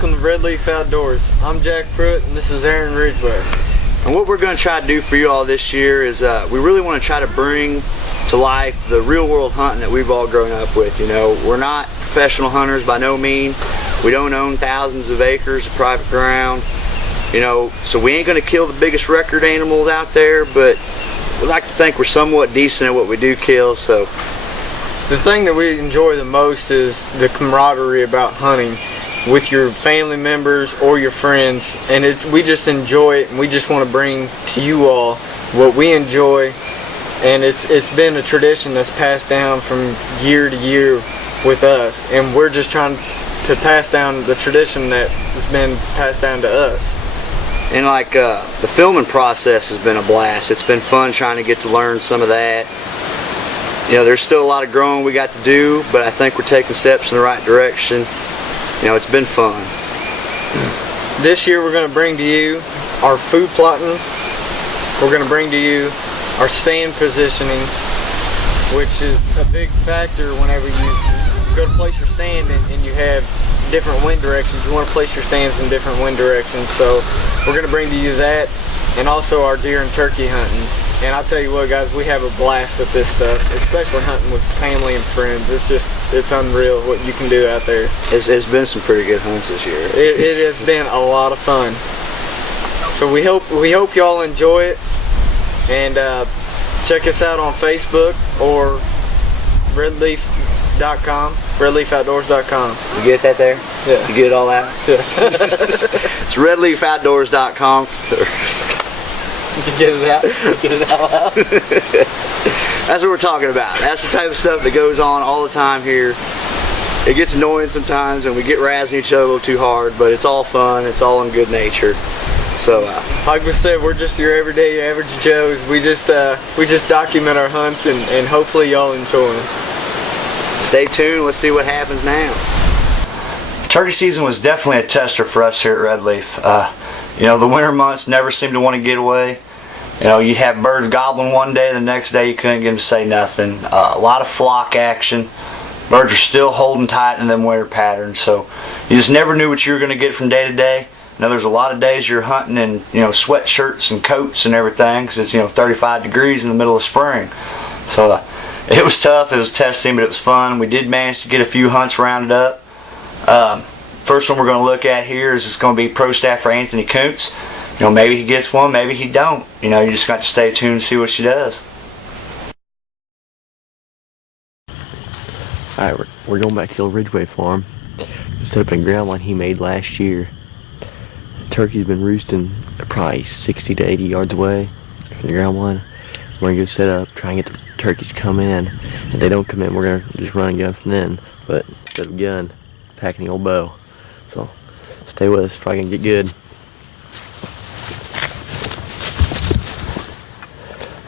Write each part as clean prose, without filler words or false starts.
welcome to RedLeaf Outdoors. I'm Jack Pruitt and this is Aaron Ridgway. And what we're going to try to do for you all this year is we really want to try to bring to life the real world hunting that we've all grown up with. You know, we're not professional hunters by no means. We don't own thousands of acres of private ground. You know, so we ain't going to kill the biggest record animals out there, but we like to think we're somewhat decent at what we do kill. So the thing that we enjoy the most is the camaraderie about hunting with your family members or your friends, and we just enjoy it, and we just want to bring to you all what we enjoy. And it's been a tradition that's passed down from year to year with us, and we're just trying to pass down the tradition that has been passed down to us. And like the filming process has been a blast. It's been fun trying to get to learn some of that. You know, there's still a lot of growing we got to do, but I think we're taking steps in the right direction. You know, it's been fun. This year we're going to bring to you our food plotting. We're going to bring to you our stand positioning, which is a big factor whenever you go to place your stand and you have different wind directions. You want to place your stands in different wind directions. So we're going to bring to you that, and also our deer and turkey hunting. And I'll tell you what, guys, we have a blast with this stuff, especially hunting with family and friends. It's unreal what you can do out there. It's been some pretty good hunts this year. It has been a lot of fun. So we hope y'all enjoy it, and check us out on Facebook or RedLeaf.com, RedLeafOutdoors.com. You get that there? Yeah. You get it all out? Yeah. It's RedLeafOutdoors.com. Did you get it out? Get it all out? That's what we're talking about. That's the type of stuff that goes on all the time here. It gets annoying sometimes and we get razzing each other a little too hard, but it's all fun. It's all in good nature. So like we said, we're just your everyday average Joes. We just document our hunts, and hopefully y'all enjoy them. Stay tuned. Let's see what happens now. Turkey season was definitely a tester for us here at RedLeaf. You know, the winter months never seem to want to get away. You know, you'd have birds gobbling one day, the next day you couldn't get them to say nothing. A lot of flock action. Birds are still holding tight in them winter patterns, so you just never knew what you were going to get from day to day. You know, there's a lot of days you're hunting in, you know, sweatshirts and coats and everything because it's, you know, 35 degrees in the middle of spring. So it was tough, it was testing, but it was fun. We did manage to get a few hunts rounded up. First one we're going to look at here is going to be pro staffer Anthony Koontz. You know, maybe he gets one, maybe he don't. You know, you just got to stay tuned and see what she does. Alright, we're going back to the old Ridgway farm. Set up a ground line he made last year. Turkey's been roosting probably 60 to 80 yards away from the ground line. We're going to go set up, try and get the turkeys to come in. If they don't come in, we're going to just run and gun from then. But instead of gun, packing the old bow. So stay with us, it's probably going to get good.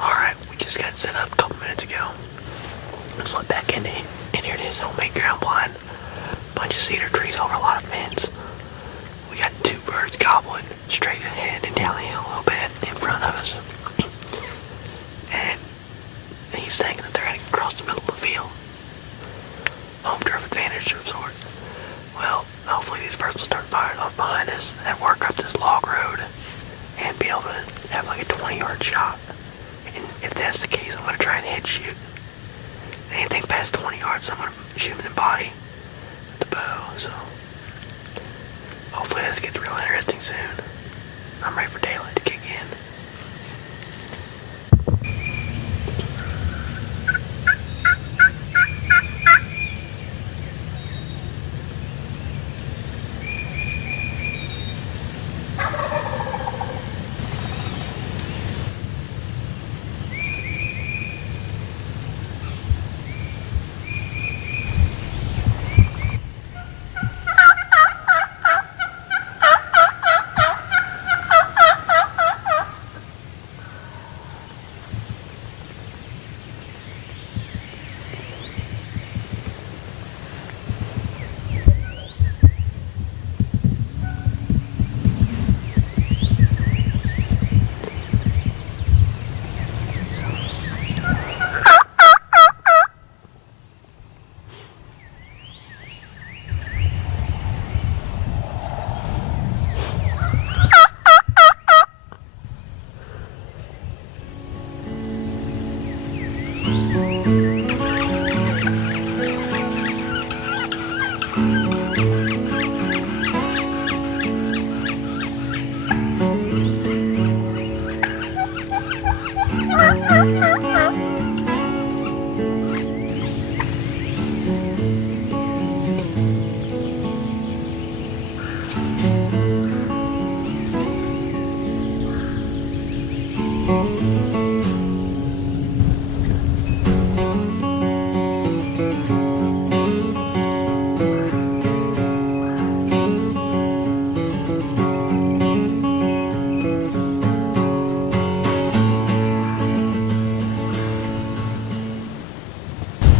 Alright, we just got set up a couple minutes ago. Let's look back in here. And here it is, homemade ground blind. Bunch of cedar trees over a lot of fence. We got two birds gobbling straight ahead and down the hill a little bit in front of us. And he's thinking that they're heading across the middle of the field. Home turf advantage of sort. Well, hopefully these birds will start firing off behind us and work up this log road and be able to have like a 20-yard shot. And if that's the case, I'm going to try and head shoot. Anything past 20 yards, I'm going to shoot him in the body with the bow. So hopefully this gets real interesting soon. I'm ready for daylight to kick in.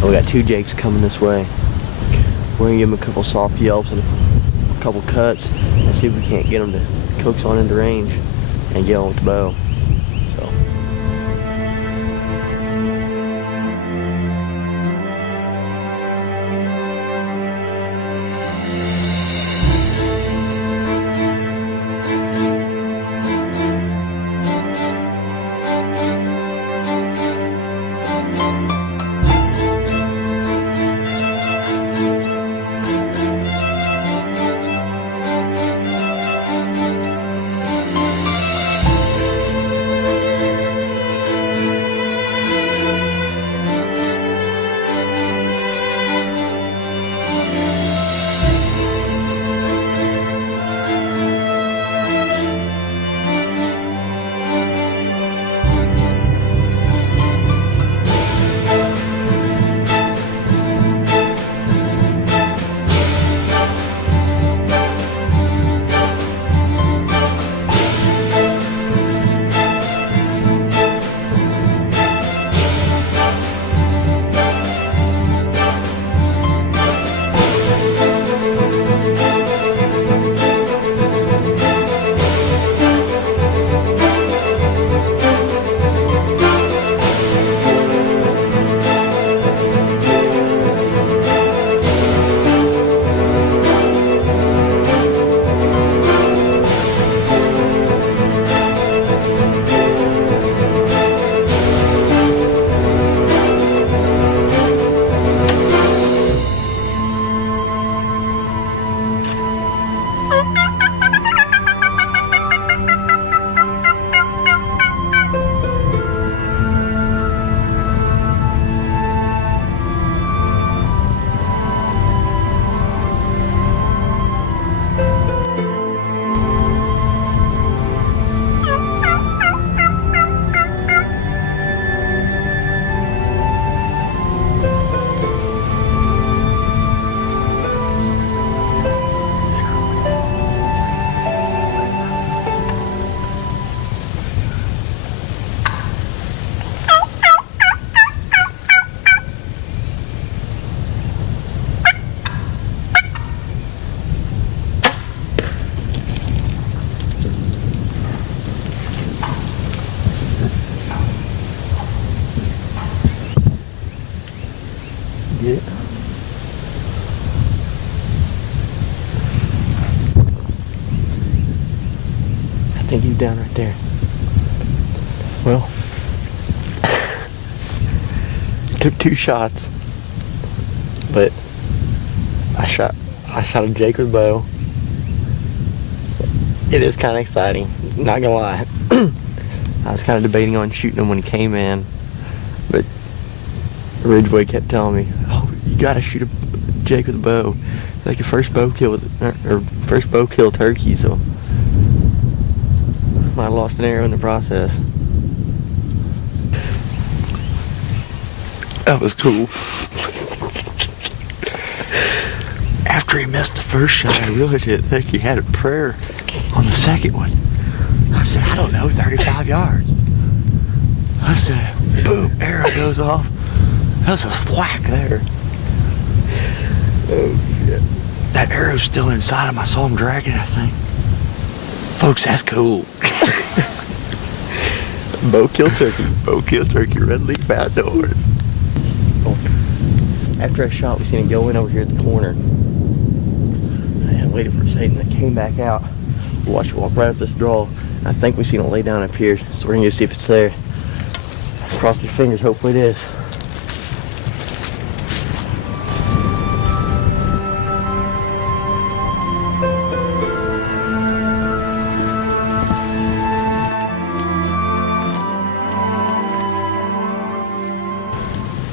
We got 2 jakes coming this way. We're gonna give them a couple soft yelps and a couple cuts and see if we can't get them to coax on into range and get on with the bow. So. Get it? I think he's down right there. Well, took 2 shots, but I shot a jake with a bow. It is kind of exciting, not gonna lie. I was kind of debating on shooting him when he came in, but Ridgeway kept telling me, "Oh, you gotta shoot a jake with a bow, like your first bow kill or first bow kill turkey." So I lost an arrow in the process. That was cool. After he missed the first shot, I really didn't think he had a prayer on the second one. I said, I don't know, 35 yards. I said, boom, arrow goes off. That was a thwack there. Oh, shit. That arrow's still inside him. I saw him dragging it, I think. Folks, that's cool. Bow kill turkey. Bow kill turkey, RedLeaf outdoors. After I shot, we seen it go in over here at the corner. I waited for a second, and it came back out. Watch it walk right up this draw. I think we seen it lay down up here, so we're gonna go see if it's there. Cross your fingers, hopefully it is.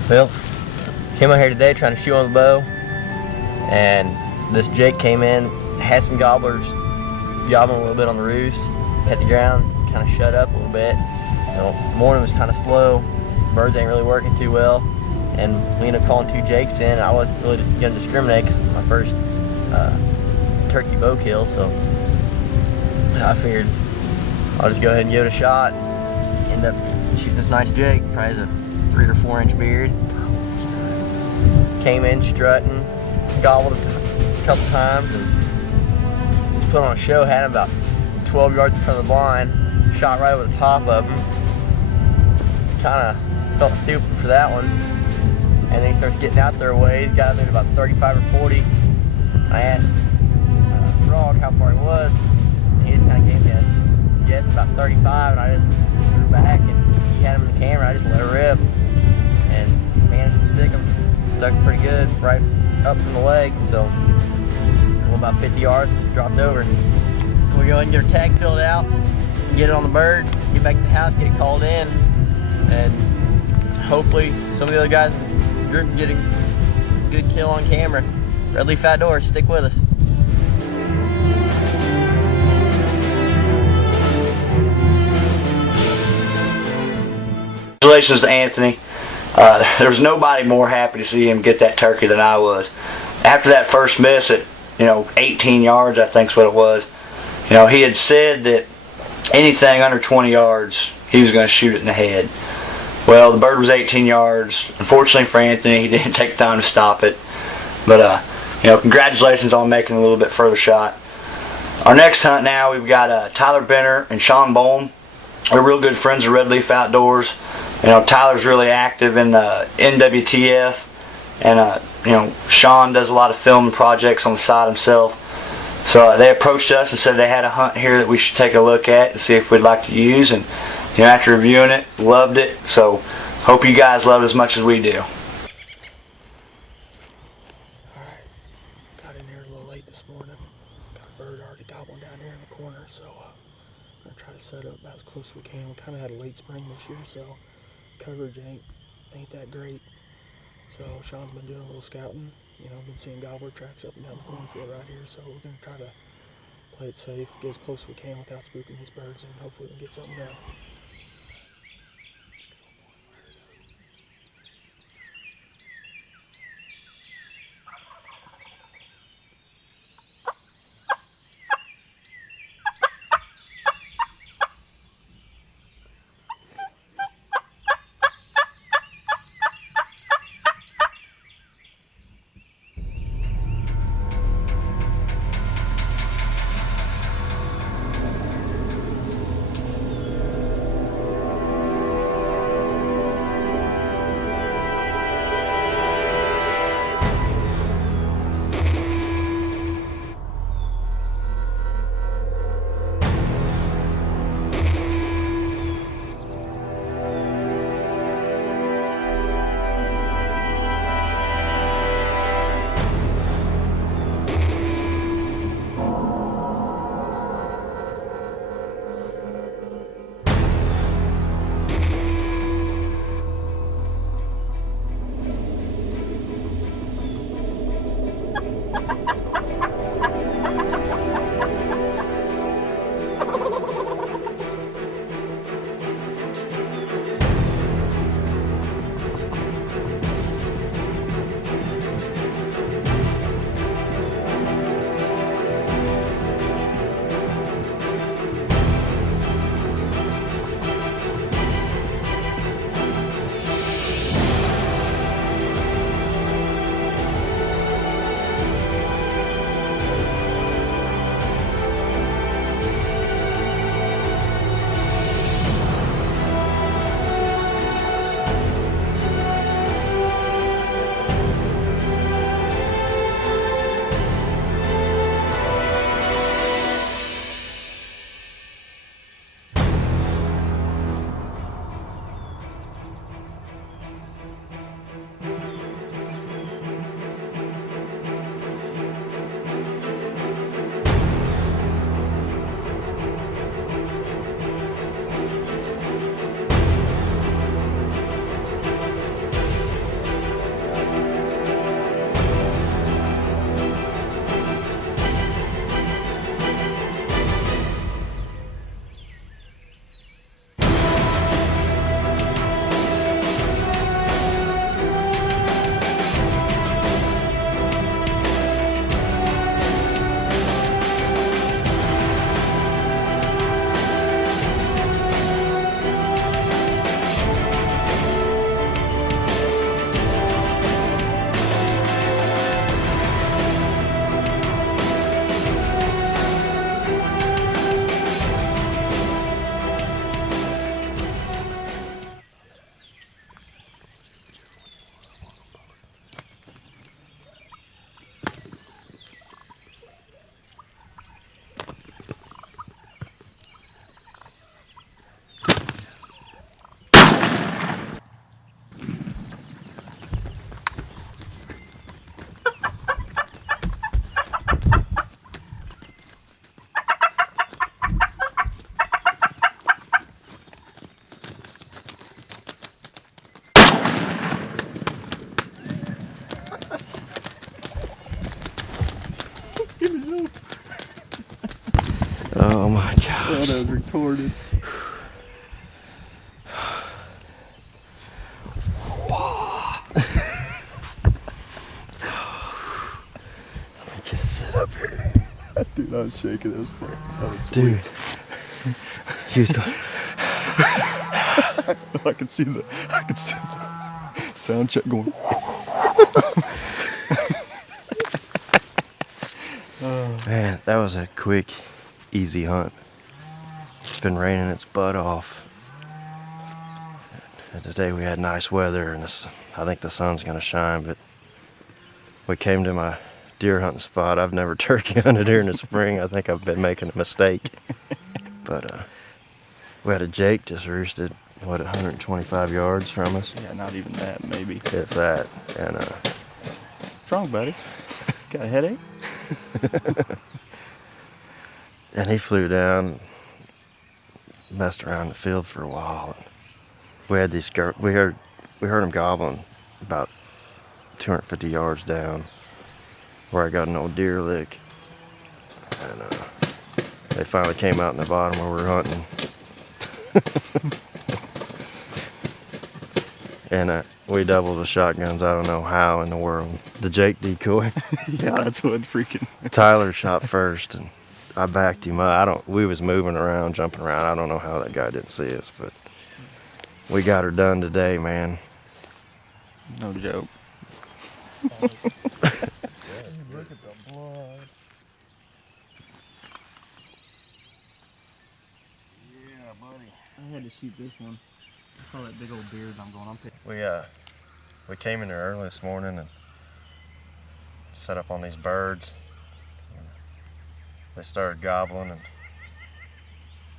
Well, came out here today trying to shoot on the bow, and this jake came in, had some gobblers gobbling a little bit on the roost, hit the ground, kind of shut up a little bit, morning was kind of slow. Birds ain't really working too well, and we ended up calling 2 jakes in. I wasn't really gonna discriminate because it was my first turkey bow kill, so I figured I'll just go ahead and give it a shot. End up shooting this nice jake, probably a 3 or 4 inch beard. Came in strutting, gobbled it a couple times, and just put on a show. Had him about 12 yards in front of the blind, shot right over the top of him. Kind of felt stupid for that one. And then he starts getting out there a ways, got out there to about 35 or 40. I asked Frog how far he was, and he just kind of gave me a guess about 35, and I just threw back, and he had him in the camera. I just let it rip, and managed to stick him. Stuck pretty good, right up from the leg, so about 50 yards, dropped over. We go ahead and get our tag filled out, get it on the bird, get back to the house, get it called in, and hopefully some of the other guys in the group get a good kill on camera. RedLeaf Outdoors, stick with us. Congratulations to Anthony. There was nobody more happy to see him get that turkey than I was. After that first miss at 18 yards, I think's what it was. He had said that anything under 20 yards, he was going to shoot it in the head. Well, the bird was 18 yards. Unfortunately for Anthony, he didn't take time to stop it. But, congratulations on making a little bit further shot. Our next hunt now, we've got Tyler Benner and Shawn Bohm. They're real good friends of RedLeaf Outdoors. Tyler's really active in the NWTF, and Shawn does a lot of film projects on the side himself. So they approached us and said they had a hunt here that we should take a look at and see if we'd like to use. And after reviewing it, loved it. So hope you guys love it as much as we do. Alright, got in here a little late this morning. Got a bird already gobbling down here in the corner, so I'm going to try to set up about as close as we can. We kind of had a late spring this year, so coverage ain't that great. So Shawn's been doing a little scouting. Been seeing gobbler tracks up and down the cornfield right here, so we're going to try to play it safe, get as close as we can without spooking these birds, and hopefully we can get something done. thought it was recorded. Get sit up here. Dude, I was shaking. It was fun. That was Dude. He was going. I could see the sound check going. Man, that was a quick, easy hunt. It's been raining its butt off. And today we had nice weather, and I think the sun's gonna shine, but we came to my deer hunting spot. I've never turkey hunted here in the spring. I think I've been making a mistake. But we had a Jake just roosted, 125 yards from us? Yeah, not even that, maybe. If that. And what's wrong, buddy? Got a headache? and he flew down, messed around the field for a while. We had these we heard him gobbling about 250 yards down, where I got an old deer lick. And they finally came out in the bottom where we were hunting. And we doubled the shotguns. I don't know how in the world. The Jake decoy. Yeah, that's what freaking. Tyler shot first, and I backed him up. We was moving around, jumping around. I don't know how that guy didn't see us, but we got her done today, man. No joke. Look at the blood. Yeah, buddy. I had to shoot this one. I saw that big old beard. I'm picking. We came in there early this morning and set up on these birds. They started gobbling, and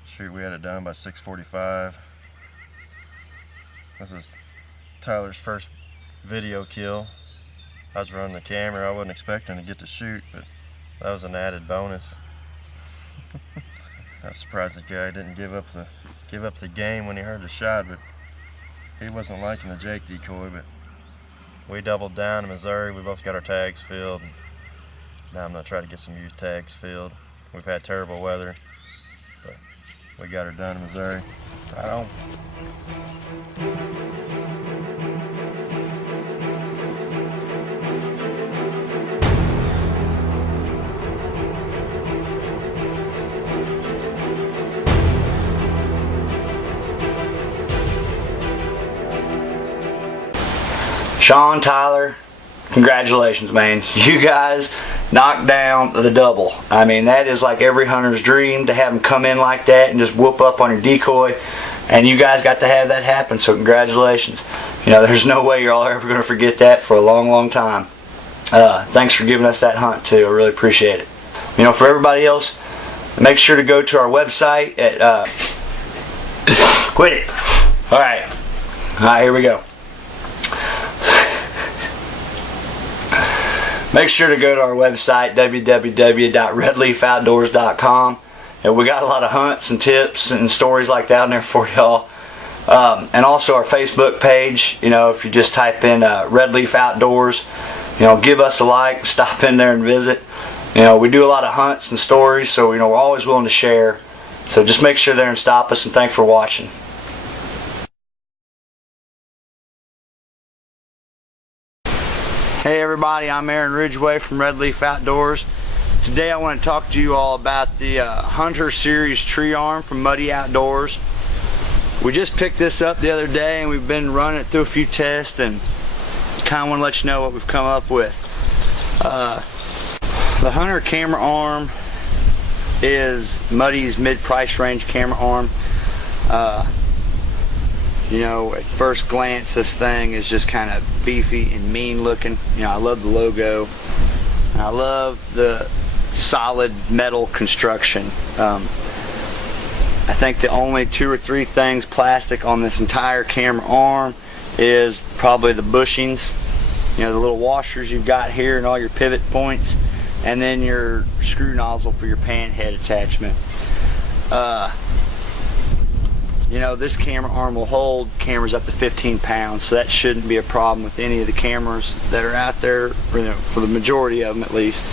shoot, we had it done by 6:45. This is Tyler's first video kill. I was running the camera. I wasn't expecting to get to shoot, but that was an added bonus. I was surprised the guy didn't give up the game when he heard the shot, but he wasn't liking the Jake decoy. But we doubled down in Missouri. We both got our tags filled. Now I'm gonna try to get some youth tags filled. We've had terrible weather, but we got her done in Missouri. Right on. Shawn Tyler, congratulations, man. You guys knocked down the double. I mean, that is like every hunter's dream, to have them come in like that and just whoop up on your decoy. And you guys got to have that happen, so congratulations. You know, there's no way you're all ever going to forget that for a long, long time. Thanks for giving us that hunt, too. I really appreciate it. You know, for everybody else, make sure to go to our website at... Quit it. All right, here we go. Make sure to go to our website, www.redleafoutdoors.com. And we got a lot of hunts and tips and stories like that in there for y'all. And also our Facebook page. You know, if you just type in RedLeaf Outdoors, you know, give us a like, stop in there and visit. You know, we do a lot of hunts and stories, so, you know, we're always willing to share. So just make sure there and stop us, and thanks for watching. Hey everybody, I'm Aaron Ridgway from RedLeaf Outdoors. Today I want to talk to you all about the Hunter Series tree arm from Muddy Outdoors. We just picked this up the other day and we've been running it through a few tests, and kind of want to let you know what we've come up with. The Hunter camera arm is Muddy's mid-price range camera arm. You know, at first glance, this thing is just kind of beefy and mean looking. You know, I love the logo. And I love the solid metal construction. I think the only 2 or 3 things plastic on this entire camera arm is probably the bushings. You know, the little washers you've got here and all your pivot points. And then your screw nozzle for your pan head attachment. You know, this camera arm will hold cameras up to 15 pounds, so that shouldn't be a problem with any of the cameras that are out there, you know, for the majority of them at least.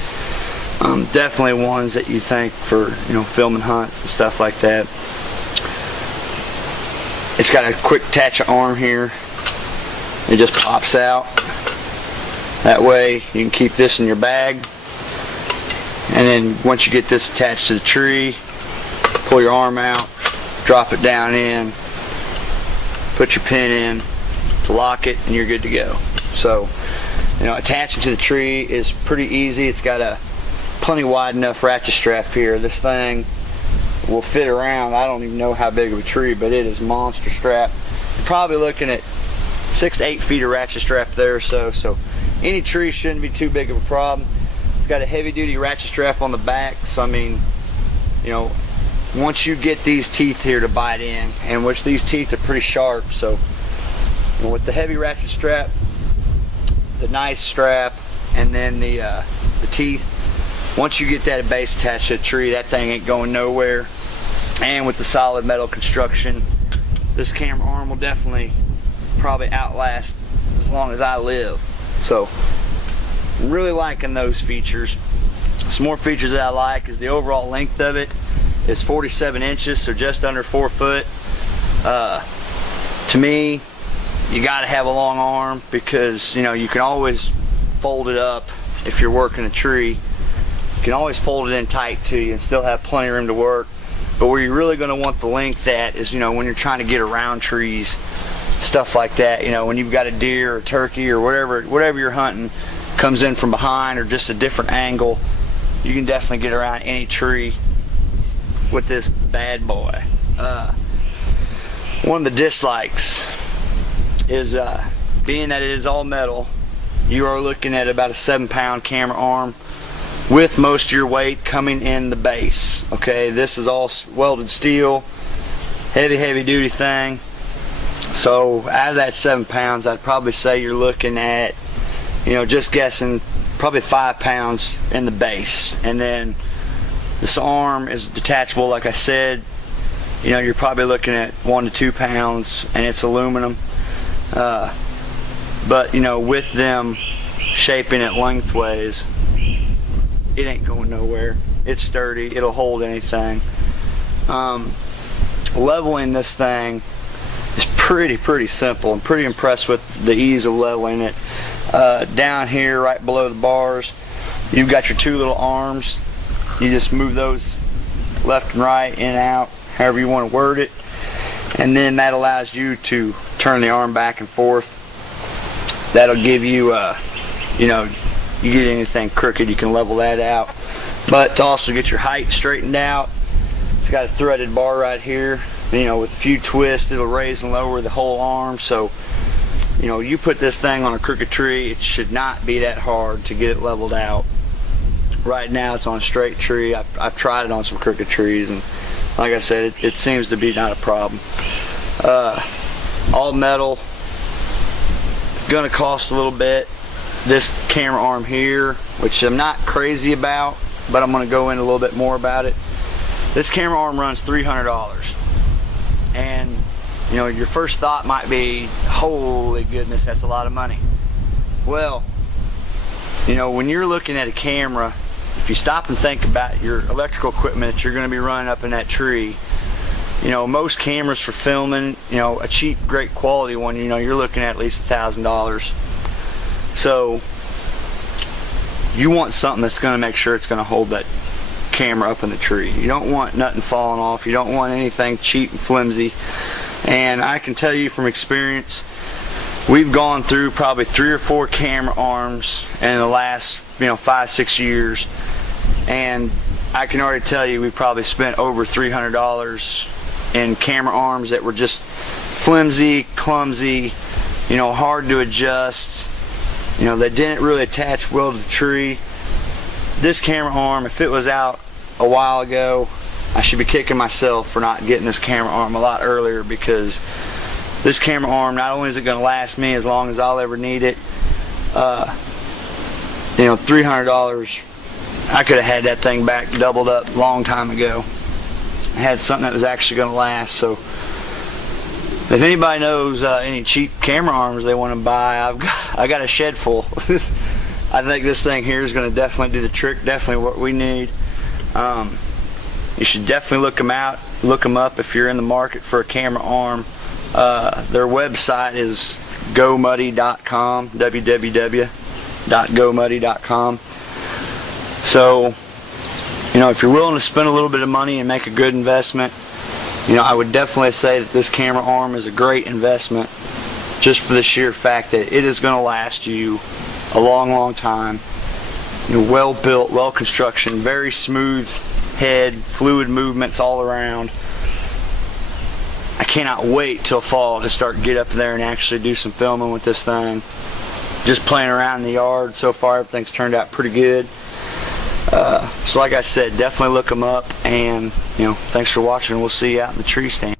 Definitely ones that you think for, you know, filming hunts and stuff like that. It's got a quick attach arm here. It just pops out. That way you can keep this in your bag. And then once you get this attached to the tree, pull your arm out, drop it down in, put your pin in to lock it, and you're good to go. So, you know, attaching to the tree is pretty easy. It's got a plenty wide enough ratchet strap here. This thing will fit around, I don't even know how big of a tree, but it is monster strap. You're probably looking at 6 to 8 feet of ratchet strap there or so. So any tree shouldn't be too big of a problem. It's got a heavy duty ratchet strap on the back, so I mean, you know, once you get these teeth here to bite in, and which these teeth are pretty sharp, so you know, with the heavy ratchet strap, the nice strap, and then the teeth, once you get that base attached to the tree, that thing ain't going nowhere. And with the solid metal construction, this camera arm will definitely probably outlast as long as I live. So I'm really liking those features. Some more features that I like is the overall length of it is 47 inches, so just under 4 foot. To me, you got to have a long arm because, you know, you can always fold it up if you're working a tree. You can always fold it in tight to you and still have plenty of room to work. But where you're really going to want the length at is, you know, when you're trying to get around trees, stuff like that. You know, when you've got a deer or a turkey or whatever you're hunting comes in from behind or just a different angle, you can definitely get around any tree with this bad boy. One of the dislikes is being that it is all metal, you are looking at about a 7-pound camera arm with most of your weight coming in the base. Okay, this is all welded steel, heavy duty thing. So out of that 7 pounds, I'd probably say you're looking at, you know, just guessing, probably 5 pounds in the base. And then this arm is detachable, like I said. You know, you're probably looking at 1 to 2 pounds, and it's aluminum. But you know, with them shaping it lengthways, it ain't going nowhere. It's sturdy. It'll hold anything. Leveling this thing is pretty simple. I'm pretty impressed with the ease of leveling it. Down here, right below the bars, you've got your 2 little arms. You just move those left and right, in and out, however you want to word it. And then that allows you to turn the arm back and forth. That'll give you, you know, you get anything crooked, you can level that out. But to also get your height straightened out, it's got a threaded bar right here. You know, with a few twists, it'll raise and lower the whole arm. So, you know, you put this thing on a crooked tree, it should not be that hard to get it leveled out. Right now it's on a straight tree. I've tried it on some crooked trees, and like I said, it seems to be not a problem. All metal. It's gonna cost a little bit. This camera arm here, which I'm not crazy about, but I'm gonna go into a little bit more about it. This camera arm runs $300. And you know, your first thought might be, holy goodness, that's a lot of money. Well, you know, when you're looking at a camera, if you stop and think about your electrical equipment that you're going to be running up in that tree, you know, most cameras for filming, you know, a cheap, great quality one, you know, you're looking at least $1,000. So you want something that's going to make sure it's going to hold that camera up in the tree. You don't want nothing falling off. You don't want anything cheap and flimsy. And I can tell you from experience, we've gone through probably 3 or 4 camera arms in the last, you know, 5-6 years, and I can already tell you we probably spent over $300 in camera arms that were just flimsy, clumsy, you know, hard to adjust. You know, they didn't really attach well to the tree. This camera arm, if it was out a while ago, I should be kicking myself for not getting this camera arm a lot earlier, because this camera arm, not only is it going to last me as long as I'll ever need it, you know, $300, I could have had that thing back doubled up a long time ago. I had something that was actually going to last. So if anybody knows any cheap camera arms they want to buy, I got a shed full. I think this thing here is going to definitely do the trick, definitely what we need. You should definitely look them up if you're in the market for a camera arm. Their website is gomuddy.com, www.gomuddy.com. So, you know, if you're willing to spend a little bit of money and make a good investment, you know, I would definitely say that this camera arm is a great investment, just for the sheer fact that it is going to last you a long, long time. You know, well built, well construction, very smooth head, fluid movements all around. I cannot wait till fall to get up there and actually do some filming with this thing. Just playing around in the yard so far, everything's turned out pretty good. So like I said, definitely look them up, and you know, thanks for watching. We'll see you out in the tree stand.